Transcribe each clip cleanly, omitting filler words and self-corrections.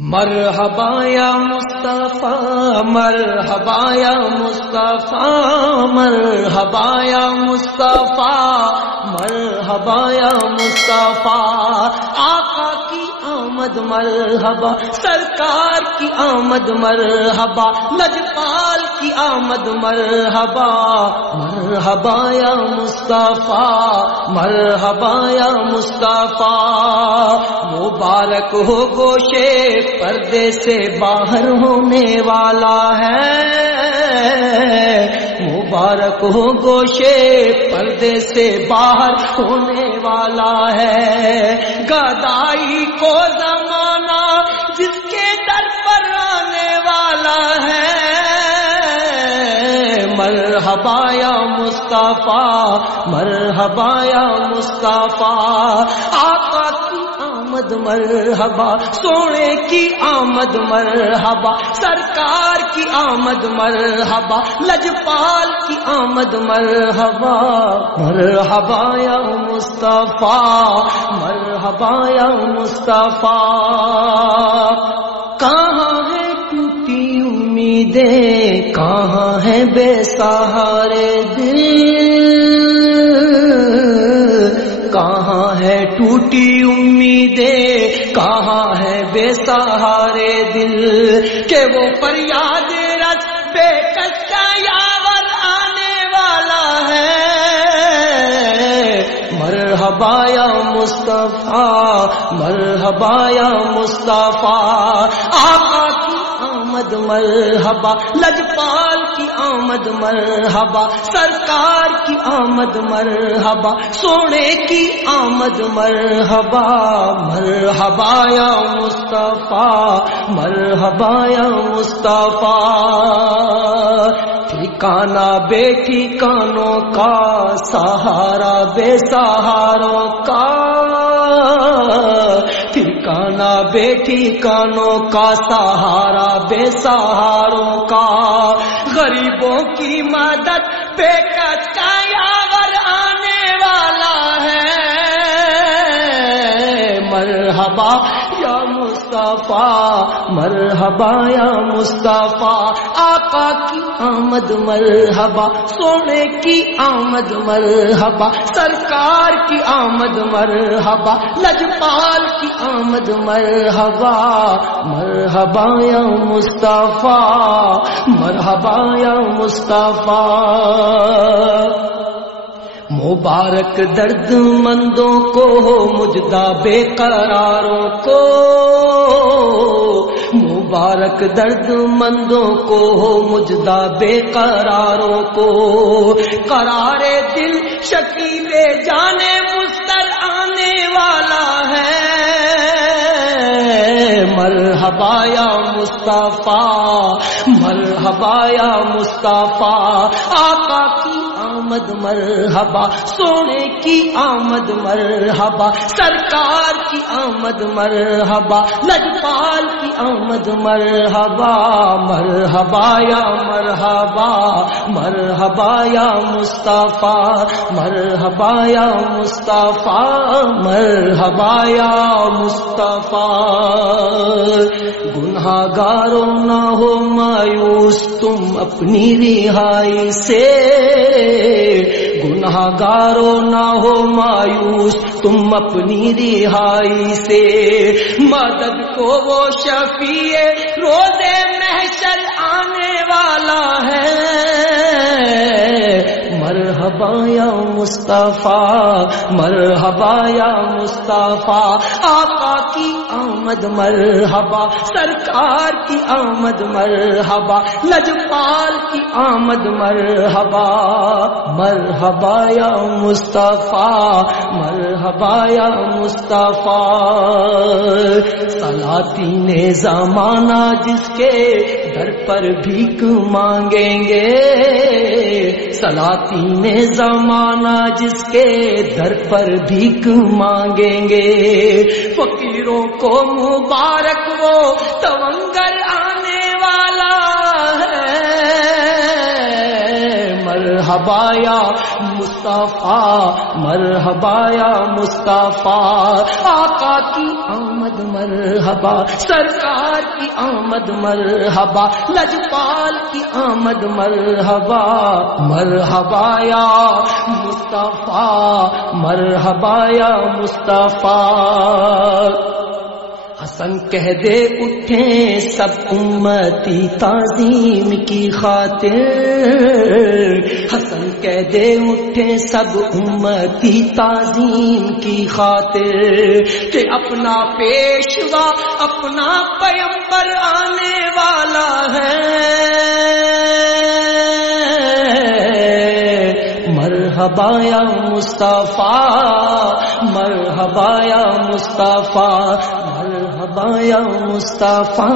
مرحبا یا مصطفیٰ مرحبا یا مصطفیٰ مرحبا یا مصطفیٰ مرحبا یا مصطفیٰ آقا کی آمد مرحبا سرکار کی آمد مرحبا لجپال کی آمد مرحبا مرحبا یا مصطفیٰ مرحبا یا مصطفیٰ مبارک ہو گوشے پردے سے باہر ہونے والا ہے مبارک ہو گوشے پردے سے باہر ہونے والا ہے گدائی کو زمانہ جس کے در پر آنے والا ہے مرحبا یا مصطفیٰ مرحبا یا مصطفیٰ آقا کی آمد مرحبا سونے کی آمد مرحبا سرکار کی آمد مرحبا لجپال کی آمد مرحبا مرحبا یا مصطفیٰ مرحبا یا مصطفیٰ کہاں ہے ٹوٹی امیدیں کہاں ہے بے سہارے دل کہاں ہے ٹوٹی امیدیں کہاں ہے بے سہارے دل کہ وہ فریاد رس بے کس کا یاور آنے والا ہے مرحبا یا مصطفیٰ مرحبا یا مصطفیٰ آقا کی آمد مرحبا لجپال کی آمد مرحبا سرکار کی آمد مرحبا سونے کی آمد مرحبا مرحبا یا مصطفیٰ مرحبا یا مصطفیٰ ٹھکانہ بے ٹھکانوں کا سہارا بے سہاروں کا ٹھکانہ بے ٹھکانوں کا سہارا بے سہاروں کا غریبوں کی مدد بے کس کا یاور آنے والا ہے مرحبا یا مصطفیٰ مرحبا یا مصطفیٰ آقا کی آمد مرحبا سونے کی آمد مرحبا سرکار کی آمد مرحبا لجپال کی آمد مرحبا مرحبا یا مصطفیٰ مرحبا یا مصطفیٰ مبارک درد مندوں کو مجدہ بے قراروں کو مبارک درد مندوں کو مجدہ بے قراروں کو قرار دل شکیل جانے مستر آنے والا ہے مرحبا یا مصطفیٰ مرحبا یا مصطفیٰ آقا کی آمد مرحبا سونے کی آمد مرحبا سرکار کی آمد مرحبا لجپال کی آمد مرحبا مرحبا یا مرحبا مرحبا یا مصطفیٰ مرحبا یا مصطفیٰ مرحبا یا مصطفیٰ گناہگاروں نہ ہو مایوس تم اپنی رہائی سے گناہگاروں نہ ہو مایوس تم اپنی رہائی سے مدد کو وہ شفیع روز محشر آنے والا ہے مرحبا یا مصطفیٰ مرحبا یا مصطفیٰ آقا کی آمد مرحبا سرکار کی آمد مرحبا لجپال کی آمد مرحبا مرحبا یا مصطفیٰ مرحبا یا مصطفیٰ سلاطین زمانہ جس کے در پر بھیک مانگیں گے سلاطین زمانہ جس کے در پر بھیک مانگیں گے فقیروں کو مبارک وہ تونگر آنے والا ہے مرحبا یا مصطفیٰ مرحبا یا مصطفیٰ، آقا کی آمد مرحبا، سرکار کی آمد مرحبا، لجپال کی آمد مرحبا، مرحبا یا مصطفیٰ مرحبا یا مصطفیٰ۔ حسن کہہ دے اٹھیں سب امتی تعظیم کی خاطر، حسن کہہ دے اٹھیں سب امتی تعظیم کی خاطر، کہ اپنا پیشوا اپنا پیغمبر آنے والا ہے، مرحبا یا مصطفیٰ مرحبا یا مصطفیٰ، مرحبا یا مصطفیٰ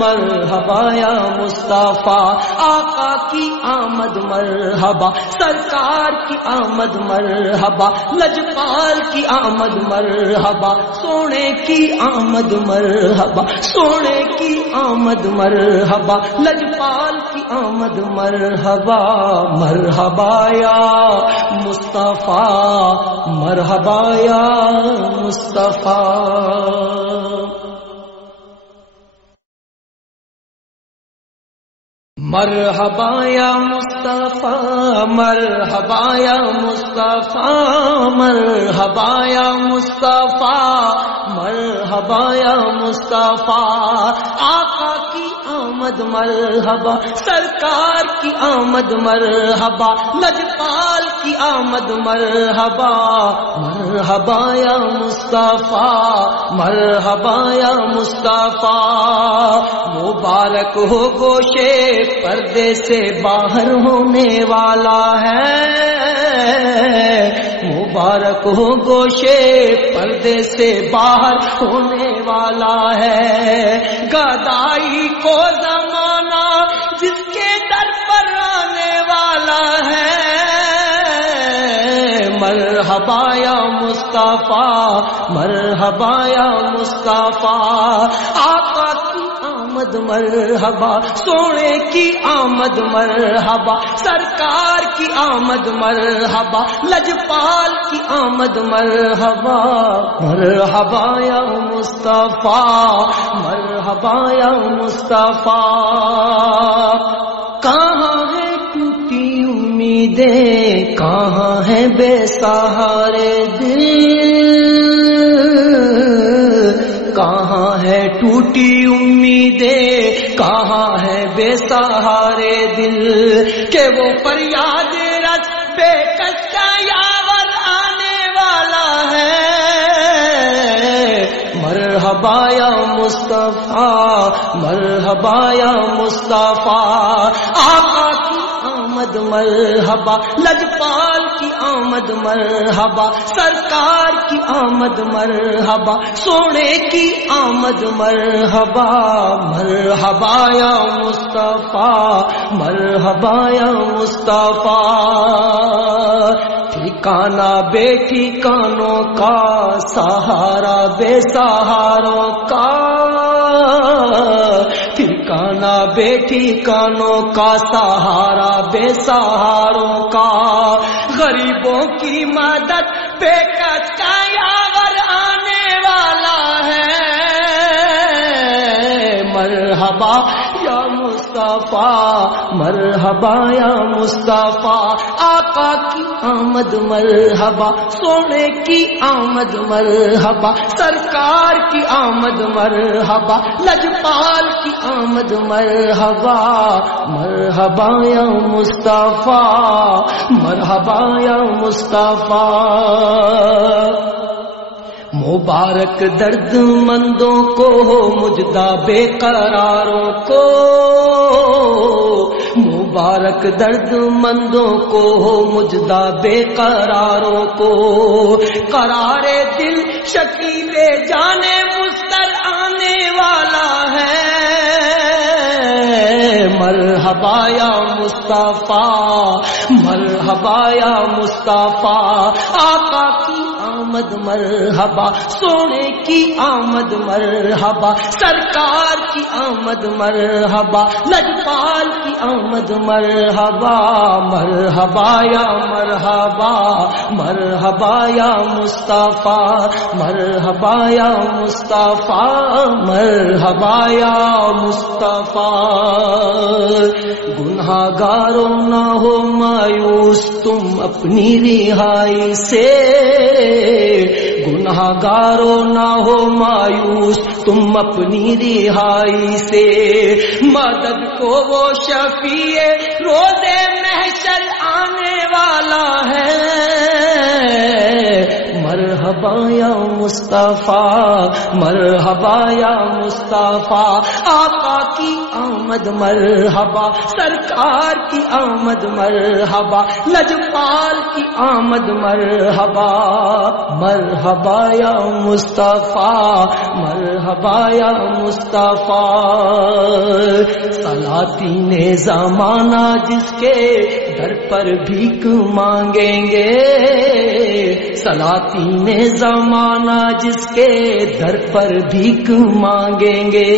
مرحبا یا مصطفیٰ، آقا کی آمد مرحبا، سرکار کی آمد مرحبا، لجپال کی آمد مرحبا، سونے کی آمد مرحبا، سونے کی آمد مرحبا، لجپال کی آمد مرحبا، مرحبا یا مصطفیٰ مرحبا یا مصطفیٰ۔ مرحبا یا مصطفیٰ مرحبا یا مصطفیٰ، مرحبا یا مصطفیٰ مرحبا یا مصطفیٰ، آقا کی آمد مرحبا، سرکار کی آمد مرحبا، لجپال کی آمد مرحبا، مرحبا یا مصطفیٰ مرحبا یا مصطفیٰ، مبارک ہو گوشے پردے سے باہر ہونے والا ہے، مبارک ہو گوشے پردے سے باہر ہونے والا ہے، گدائی کو زمانہ جس کے در پر آنے والا ہے، مرحبا یا مصطفیٰ مرحبا یا مصطفیٰ، آقا کی آمد مرحبا، سونے کی آمد مرحبا، سرکار کی آمد مرحبا، لجپال کی آمد مرحبا، مرحبا یا مصطفیٰ مرحبا یا مصطفیٰ، کہاں ہے ٹوٹی امیدیں، کہاں ہے بے سہارے دل، کہاں ہے ٹوٹی امیدیں، کہاں ہے بے سہارے دل، کہ وہ فریاد رس بے کس کا یاور آنے والا ہے، مرحبا یا مصطفیٰ مرحبا یا مصطفیٰ، آقا کی آمد مرحبا، لجپال کی آمد مرحبا، سرکار کی آمد مرحبا، سونے کی آمد مرحبا، مرحبا یا مصطفیٰ مرحبا یا مصطفیٰ، ٹھکانہ بے ٹھکانوں کا، سہارا بے سہاروں کا، ٹھکانہ بے ٹھکانوں کا، سہارا بے سہاروں کا، غریبوں کی مدد بے کس کا یاور آنے والا ہے، مرحبا یا مصطفیٰ مرحبا یا مصطفیٰ، آقا کی آمد مرحبا، سونے کی آمد مرحبا، سرکار کی آمد مرحبا، لجپال کی آمد مرحبا، مرحبا یا مصطفیٰ مرحبا یا مصطفیٰ، مبارک درد مندوں کو مجدہ بے قراروں کو، مبارک درد مندوں کو مجدہ بے قراروں کو، قرار دل شکیل جانے مستر آنے والا ہے، مرحبا یا مصطفیٰ مرحبا یا مصطفیٰ، آقا کی آمد مرحبا، سونے کی آمد مرحبا، سرکار کی آمد مرحبا، لجپال کی آمد مرحبا، مرحبا یا مرحبا، مرحبا یا مصطفیٰ، مرحبا یا مصطفیٰ، مرحبا یا مصطفیٰ۔ گناہگاروں نہ ہو مایوس تم اپنی رہائی سے، گناہگاروں نہ ہو مایوس تم اپنی رہائی سے، مدد کو وہ شفیع روزے محشر آنے والا ہے، مرحبا یا مصطفیٰ، مرحبا یا مصطفیٰ، آقا کی آمد مرحبا، سرکار کی آمد مرحبا، لجپال کی آمد مرحبا، مرحبا یا مصطفیٰ، مرحبا یا مصطفیٰ۔ سلاطین زمانہ جس کے در پر بھیک مانگیں گے، سلاطین زمانہ جس کے در پر بھیک مانگیں گے،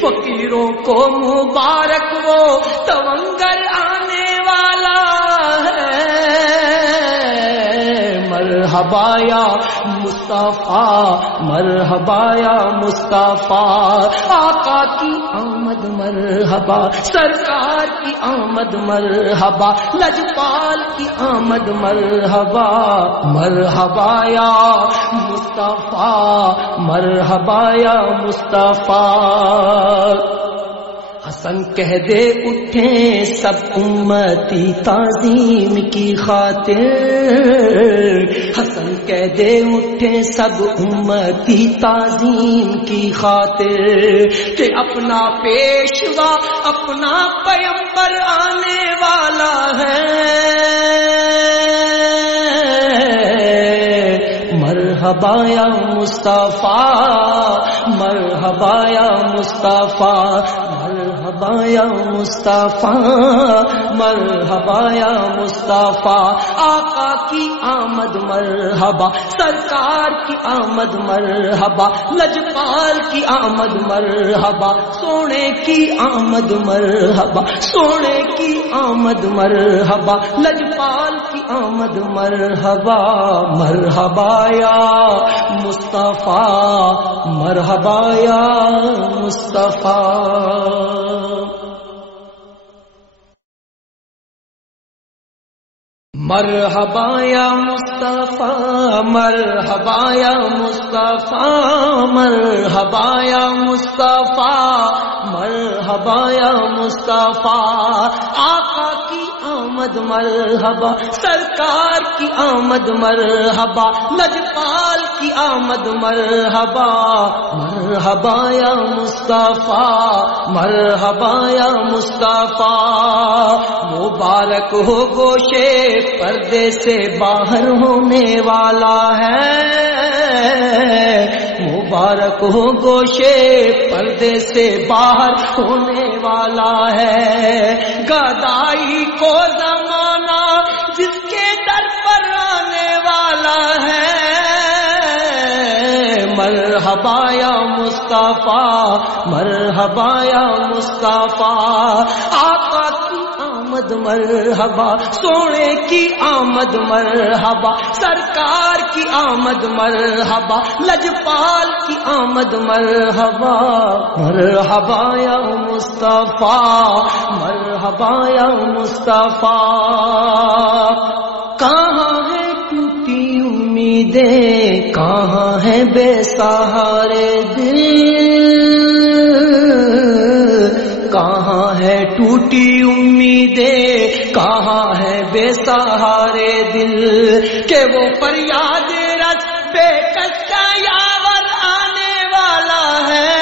فقیروں کو مبارک وہ توانگر آنے والا ہے، مرحبا یا مصطفیٰ، مرحبا یا مصطفیٰ، آقا کی آمد مرحبا، سرکار کی آمد مرحبا، لجپال کی آمد مرحبا، مرحبا یا مصطفیٰ، مرحبا یا مصطفیٰ۔ حسن کہہ دے اٹھیں سب امتی تعظیم کی خاطر، حسن کہہ دے اٹھیں سب امتی تعظیم کی خاطر، کہ اپنا پیشوا اپنا پیغمبر آنے والا ہے، مرحبا یا مصطفیٰ، مرحبا یا مصطفیٰ، مرحبا یا مصطفیٰ، مرحبا یا مصطفیٰ، آقا کی آمد مرحبا، سرکار کی آمد مرحبا، لجپال کی آمد مرحبا، سونے کی آمد مرحبا، سونے کی آمد مرحبا، لجپال کی آمد مرحبا، مرحبا یا مصطفیٰ، مرحبا یا مصطفیٰ۔ مرحبا یا مصطفیٰ، مرحبا یا مصطفیٰ، مرحبا یا مصطفیٰ، مرحبا یا مصطفیٰ، آقا کی آمد مرحبا، سرکار کی آمد مرحبا، لجپال کی آمد مرحبا، مرحبا یا مصطفیٰ، مرحبا یا مصطفیٰ، مبارک ہو گوشے پردے سے باہر ہونے والا ہے، مبارک ہو گوشے پردے سے باہر ہونے والا ہے، گدائی کو زمانہ جس کے در پر آنے والا ہے، مرحبا یا مصطفیٰ، مرحبا یا مصطفیٰ، آقا کی آمد مرحبا، سونے کی آمد مرحبا، سرکار کی آمد مرحبا، لجپال کی آمد مرحبا، مرحبا یا مصطفیٰ، مرحبا یا مصطفیٰ۔ کہاں ہے ٹوٹی امیدیں، کہاں ہے بے سہارے دل، کہاں ہے ٹوٹی امیدیں، کہاں ہے بے سہارے دل، کہ وہ فریاد رس بے کس کا یاور آنے والا ہے،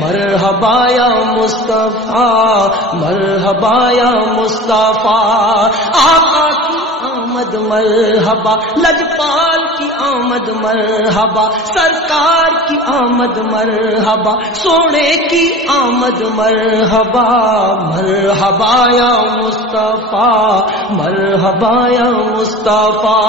مرحبا یا مصطفیٰ، مرحبا یا مصطفیٰ، آقا کی آمد مرحبا، لجپال کی آمد مرحبا، سرکار کی آمد مرحبا، سونے کی آمد مرحبا، مرحبا یا مصطفیٰ، مرحبا یا مصطفیٰ۔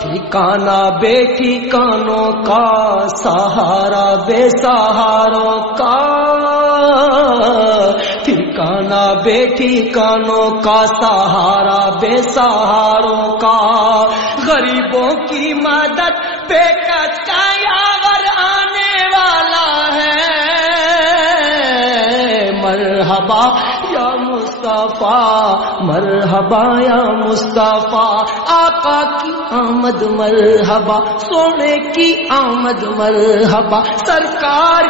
ٹھکانہ بے ٹھکانوں کا، سہارا بے سہاروں کا، ٹھکانہ بے ٹھکانوں کا، سہارا بے سہاروں کا، غریبوں کی مدد بے کس کا یاور آنے والا ہے، مرحبا یا مصطفیٰ، مرحبا یا مصطفیٰ۔ آقا کی آمد مرحبا، سونے کی آمد مرحبا، سرکار